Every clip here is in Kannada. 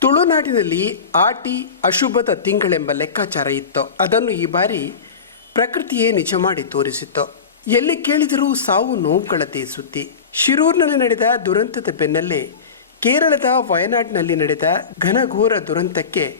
ತುಳುನಾಡಿನಲ್ಲಿ ಆಟಿ ಅಶುಭದ ತಿಂಗಳೆಂಬ ಲೆಕ್ಕಾಚಾರ ಇತ್ತು. ಅದನ್ನು ಈ ಬಾರಿ ಪ್ರಕೃತಿಯೇ ನಿಜ ಮಾಡಿ ತೋರಿಸಿತ್ತು. ಎಲ್ಲಿ ಕೇಳಿದರೂ ಸಾವು ನೋವುಗಳದೇ ಸುದ್ದಿ. ಶಿರೂರಿನಲ್ಲಿ ನಡೆದ ದುರಂತದ ಬೆನ್ನಲ್ಲೇ ಕೇರಳದ ವಯನಾಡಿನಲ್ಲಿ ನಡೆದ ಘನಘೋರ ದುರಂತಕ್ಕೆ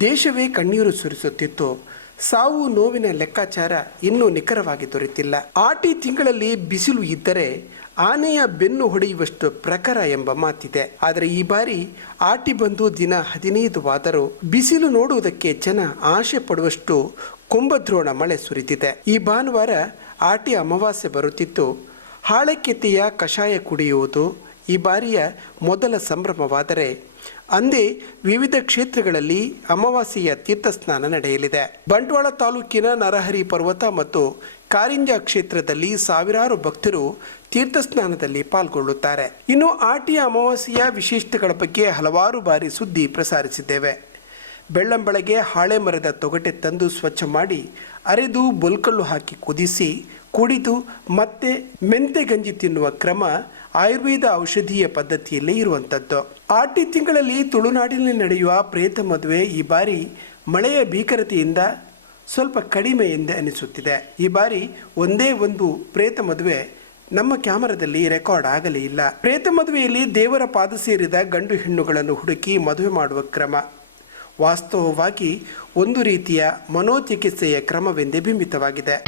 ದೇಶವೇ ಕಣ್ಣೀರು ಸುರಿಸುತ್ತಿತ್ತು. ಸಾವು ನೋವಿನ ಲೆಕ್ಕಾಚಾರ ಇನ್ನೂ ನಿಖರವಾಗಿ ದೊರೆತಿಲ್ಲ. ಆಟಿ ತಿಂಗಳಲ್ಲಿ ಬಿಸಿಲು ಇದ್ದರೆ ಆನೆಯ ಬೆನ್ನು ಹೊಡೆಯುವಷ್ಟು ಪ್ರಖರ ಎಂಬ ಮಾತಿದೆ. ಆದರೆ ಈ ಬಾರಿ ಆಟಿ ಬಂದು ದಿನ ಹದಿನೈದುವಾದರೂ ಬಿಸಿಲು ನೋಡುವುದಕ್ಕೆ ಜನ ಆಶೆ ಪಡುವಷ್ಟು ಕುಂಭದ್ರೋಣ ಮಳೆ ಸುರಿದಿದೆ. ಈ ಭಾನುವಾರ ಆಟಿ ಅಮಾವಾಸ್ಯೆ ಬರುತ್ತಿತ್ತು. ಹಾಳೆಕೆತ್ತೆಯ ಕಷಾಯ ಕುಡಿಯುವುದು ಈ ಬಾರಿಯ ಮೊದಲ ಸಂಭ್ರಮವಾದರೆ ಅಂದೇ ವಿವಿಧ ಕ್ಷೇತ್ರಗಳಲ್ಲಿ ಅಮಾವಾಸ್ಯೆಯ ತೀರ್ಥಸ್ನಾನ ನಡೆಯಲಿದೆ. ಬಂಟ್ವಾಳ ತಾಲೂಕಿನ ನರಹರಿ ಪರ್ವತ ಮತ್ತು ಕಾರಿಂಜ ಕ್ಷೇತ್ರದಲ್ಲಿ ಸಾವಿರಾರು ಭಕ್ತರು ತೀರ್ಥಸ್ನಾನದಲ್ಲಿ ಪಾಲ್ಗೊಳ್ಳುತ್ತಾರೆ. ಇನ್ನು ಆಟಿಯ ಅಮಾವಾಸ್ಯೆಯ ವಿಶಿಷ್ಟಗಳ ಬಗ್ಗೆ ಹಲವಾರು ಬಾರಿ ಸುದ್ದಿ ಪ್ರಸಾರಿಸಿದ್ದೇವೆ. ಬೆಳ್ಳಂಬೆಳಗ್ಗೆ ಹಾಳೆ ಮರದ ತೊಗಟೆ ತಂದು ಸ್ವಚ್ಛ ಮಾಡಿ ಅರೆದು ಬೊಲ್ಕಲ್ಲು ಹಾಕಿ ಕುದಿಸಿ ಕುಡಿದು ಮತ್ತೆ ಮೆಂತೆ ಗಂಜಿ ತಿನ್ನುವ ಕ್ರಮ ಆಯುರ್ವೇದ ಔಷಧೀಯ ಪದ್ಧತಿಯಲ್ಲೇ ಇರುವಂಥದ್ದು ಆಟಿ ತಿಂಗಳಲ್ಲಿ ತುಳುನಾಡಿನಲ್ಲಿ ನಡೆಯುವ ಪ್ರೇತ ಮದುವೆ ಈ ಬಾರಿ ಮಳೆಯ ಭೀಕರತೆಯಿಂದ ಸ್ವಲ್ಪ ಕಡಿಮೆ ಎಂದು ಅನಿಸುತ್ತಿದೆ. ಈ ಬಾರಿ ಒಂದೇ ಒಂದು ಪ್ರೇತ ಮದುವೆ ನಮ್ಮ ಕ್ಯಾಮರಾದಲ್ಲಿ ರೆಕಾರ್ಡ್ ಆಗಲೇ ಇಲ್ಲ. ಪ್ರೇತ ಮದುವೆಯಲ್ಲಿ ದೇವರ ಪಾದ ಸೇರಿದ ಗಂಡು ಹೆಣ್ಣುಗಳನ್ನು ಹುಡುಕಿ ಮದುವೆ ಮಾಡುವ ಕ್ರಮ. ವಾಸ್ತವವಾಗಿ ಒಂದು ರೀತಿಯ ಮನೋಚಿಕಿತ್ಸೆಯ ಕ್ರಮವೆಂದೇ ಬಿಂಬಿತವಾಗಿದೆ.